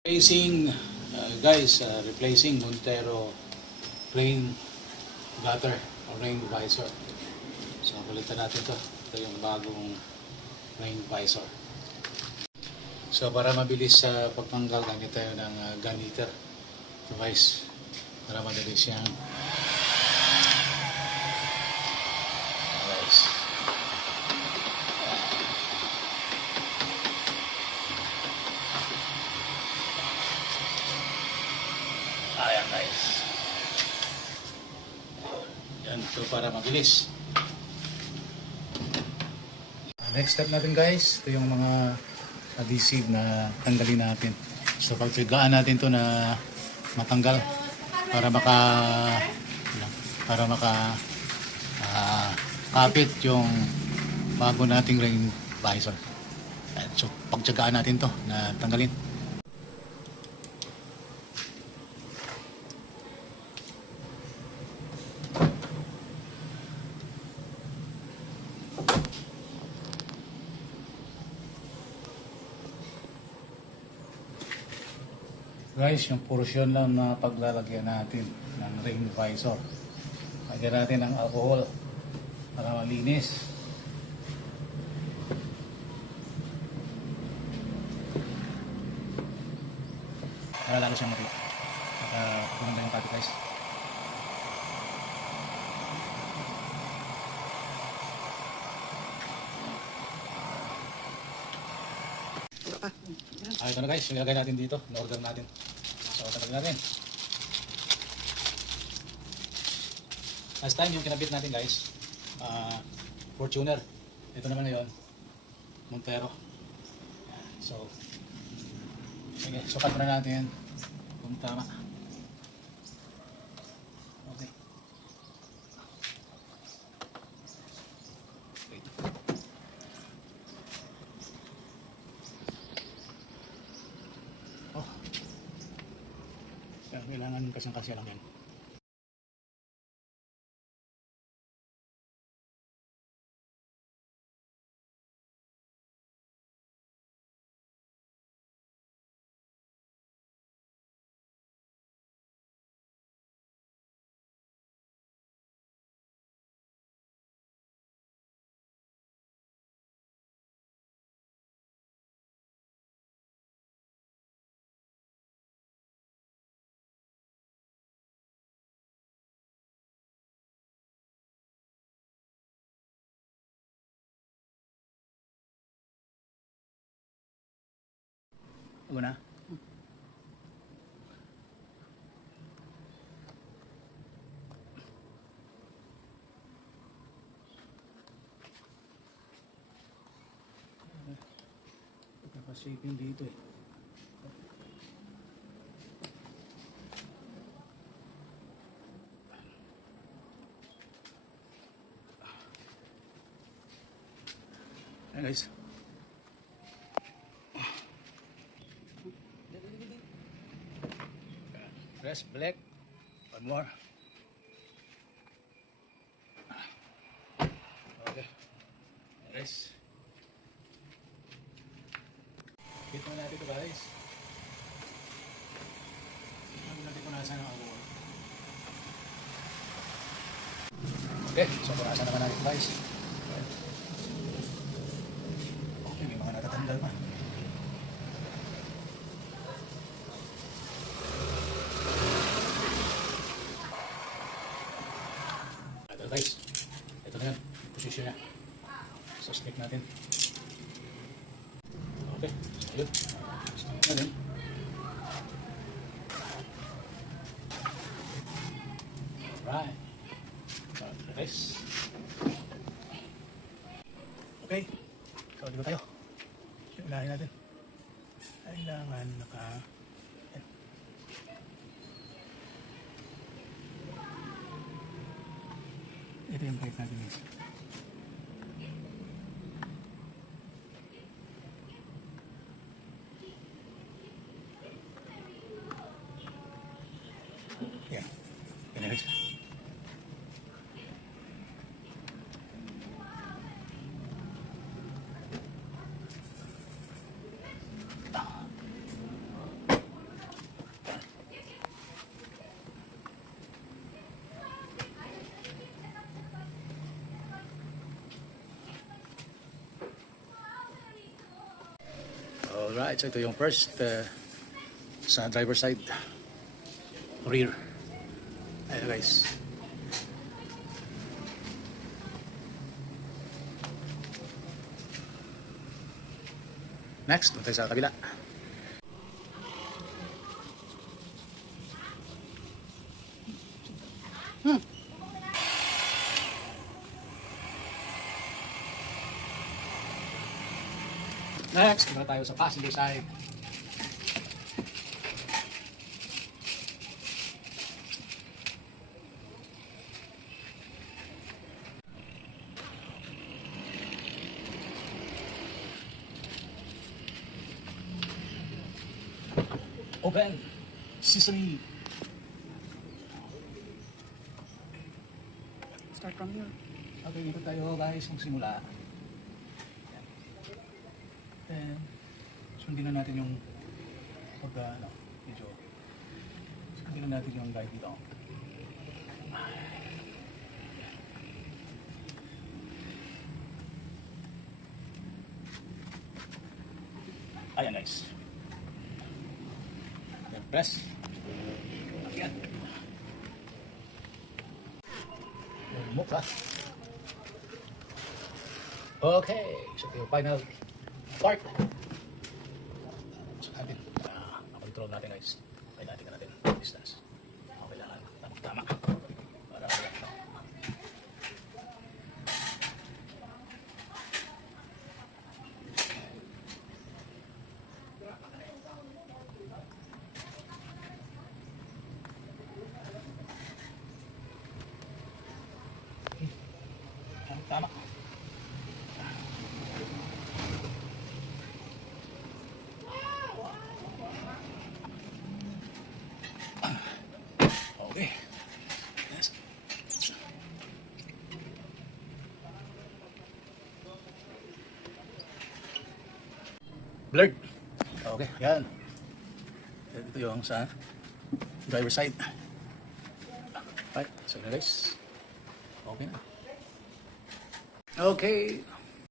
Replacing Montero rain gutter o rain visor. So, palitan natin to. Ito yung bagong rain visor. So, para mabilis sa pagtanggal, gamit tayo ng gun heater device para madali siyang guys. Ayan guys. Yan, so para mabilis. Next step natin guys, ito yung mga adhesive na tanggalin natin. So pagtigaan natin to na matanggal para kapit yung bago nating rain visor. So pagtigaan natin to na tanggalin. Guys, yung portion lang na paglalagyan natin ng rain visor. Lagyan natin ng alcohol para malinis. Para lalo siyang matila. Maganda yung kapit guys. Ito na guys, ilagay natin dito. In-order natin. So, talagay natin. Last time yung kinabit natin guys, Fortuner. Ito naman ngayon, Montero. So, sige, sukat na natin kung tama. Okay. Wait. Oh. Kailangan kasang-kasya lang yan. Una. Pagkakashaping dito eh. Ayan guys. Press black. One more. Okay. Guys. Hit mo natin ito guys. Hanggang natin punasan ang alcohol. Okay. So punasan naman natin guys. Okay. May mga natatanggal pa. Guys, ito na yan, position niya. So, stick natin. Okay, so yun. Stick natin. Alright. So, guys. Okay. So, dito tayo. Ilahin natin. Kailangan naka... Ito yung pipe natin guys. Yan. Yan guys. Alright, so ito yung first sa driver side. Rear. Ayan guys. Next, doon tayo sa kabila. Next, punta tayo sa passenger side. Open. Sesame. Start from here. Okay, dito tayo guys magsimula. Then, sundin na natin yung medyo sundin na natin yung guide dito. Ayan guys. Then press. Ayan. Move ha. Okay, so ito yung final part. So natin, control natin guys. Okay natin ka natin distance. Okay lang, tama. Para wala ito. Tama. Okay. Yes. Blurred. Okay, yan. Ito yung sa driver side. Right, so guys. Okay na. Okay.